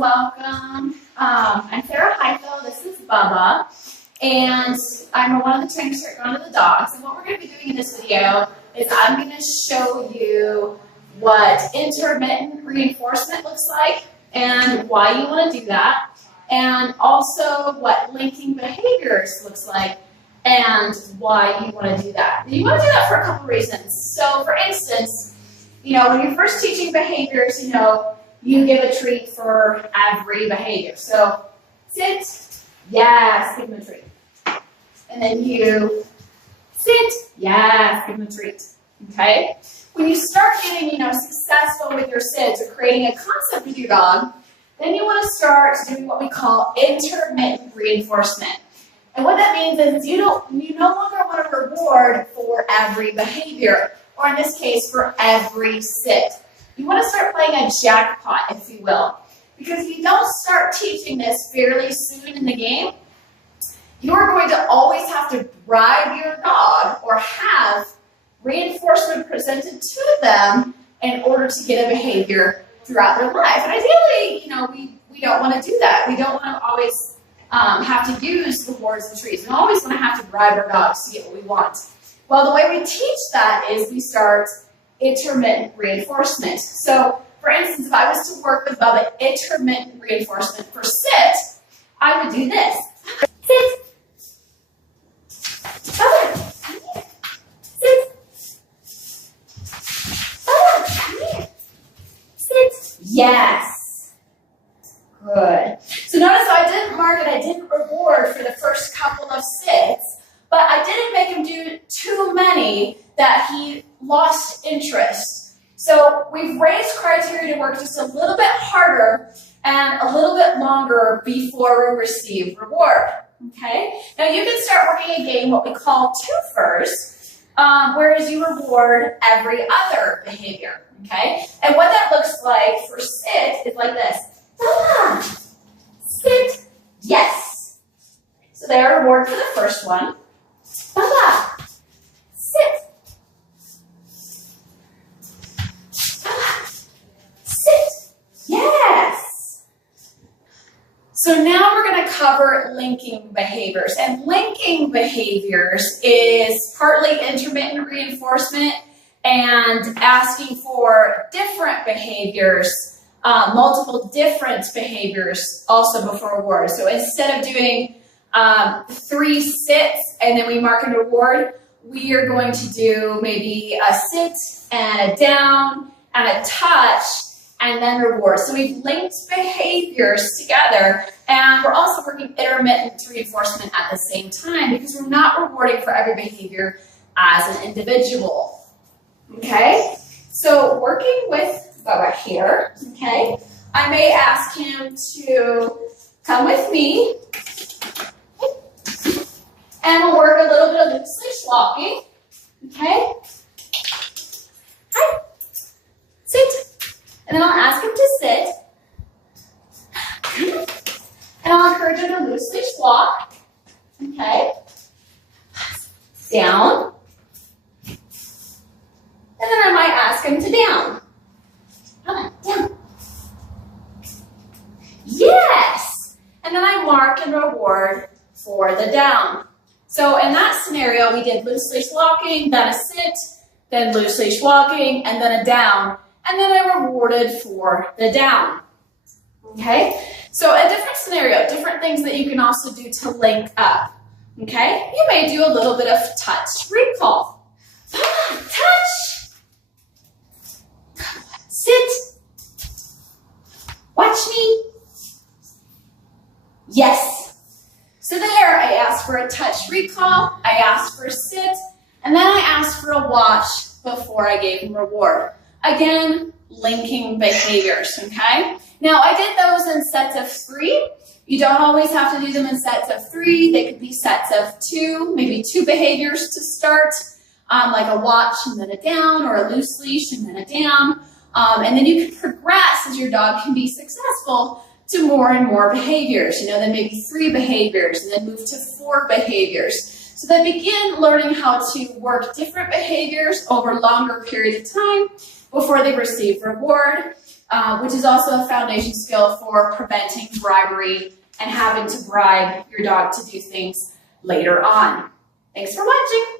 welcome. I'm Sarah Heifel, this is Bubba, and I'm one of the trainers here at the Dogs. And what we're going to be doing in this video is I'm going to show you what intermittent reinforcement looks like and why you want to do that, and also what linking behaviors looks like and why you want to do that. You want to do that for a couple reasons. So for instance, when you're first teaching behaviors, you give a treat for every behavior. So sit, yes, give them a treat. And then you sit, yes, give them a treat. Okay? When you start getting, successful with your sits or creating a concept with your dog, then you want to start doing what we call intermittent reinforcement. And what that means is you no longer want to reward for every behavior, or in this case, for every sit. You want to start playing a jackpot, if you will. Because if you don't start teaching this fairly soon in the game, you're going to always have to bribe your dog or have reinforcement presented to them in order to get a behavior throughout their life. And ideally, we don't want to do that. We don't want to always have to use rewards and treats. We don't always want to have to bribe our dogs to get what we want. Well, the way we teach that is we start intermittent reinforcement. So, for instance, if I was to work with Bubba intermittent reinforcement for sit, I would do this. Sit. Bubba, come here. Sit. Bubba, come here. Sit. Yes. Good. So notice I didn't mark it, I didn't reward for the first couple of sits, but I didn't make him do too many that he lost interest. So we've raised criteria to work just a little bit harder and a little bit longer before we receive reward. Okay? Now you can start working a game what we call two-first, whereas you reward every other behavior. Okay? And what that looks like for sit is like this. Ah, sit, yes. So their reward for the first one. Bubba, sit. Bubba, sit, yes. So now we're going to cover linking behaviors. And linking behaviors is partly intermittent reinforcement and asking for different behaviors, multiple different behaviors also before reward. So instead of doing 3 sits and then we mark and reward, we are going to do maybe a sit and a down and a touch and then reward. So we've linked behaviors together, and we're also working intermittent reinforcement at the same time because we're not rewarding for every behavior as an individual. Okay? So working with Bubba here, okay, I may ask him to come with me. And we'll work a little bit of loose leash walking. Okay? Hi. Sit. And then I'll ask him to sit. And I'll encourage him to loose leash walk. Okay? Down. And then I might ask him to down. Come on, down. Yes! And then I mark and reward for the down. So in that scenario, we did loose leash walking, then a sit, then loose leash walking, and then a down. And then I rewarded for the down. Okay? So a different scenario, different things that you can also do to link up. Okay? You may do a little bit of touch recall. Touch! Sit. Watch me. Yes. So there, I asked for a touch recall, I asked for a sit, and then I asked for a watch before I gave him reward. Again, linking behaviors, okay? Now, I did those in sets of 3. You don't always have to do them in sets of 3. They could be sets of 2, maybe 2 behaviors to start, like a watch and then a down, or a loose leash and then a down. And then you can progress as your dog can be successful to more and more behaviors, then maybe 3 behaviors, and then move to 4 behaviors. So they begin learning how to work different behaviors over longer periods of time before they receive reward. which is also a foundation skill for preventing bribery and having to bribe your dog to do things later on. Thanks for watching.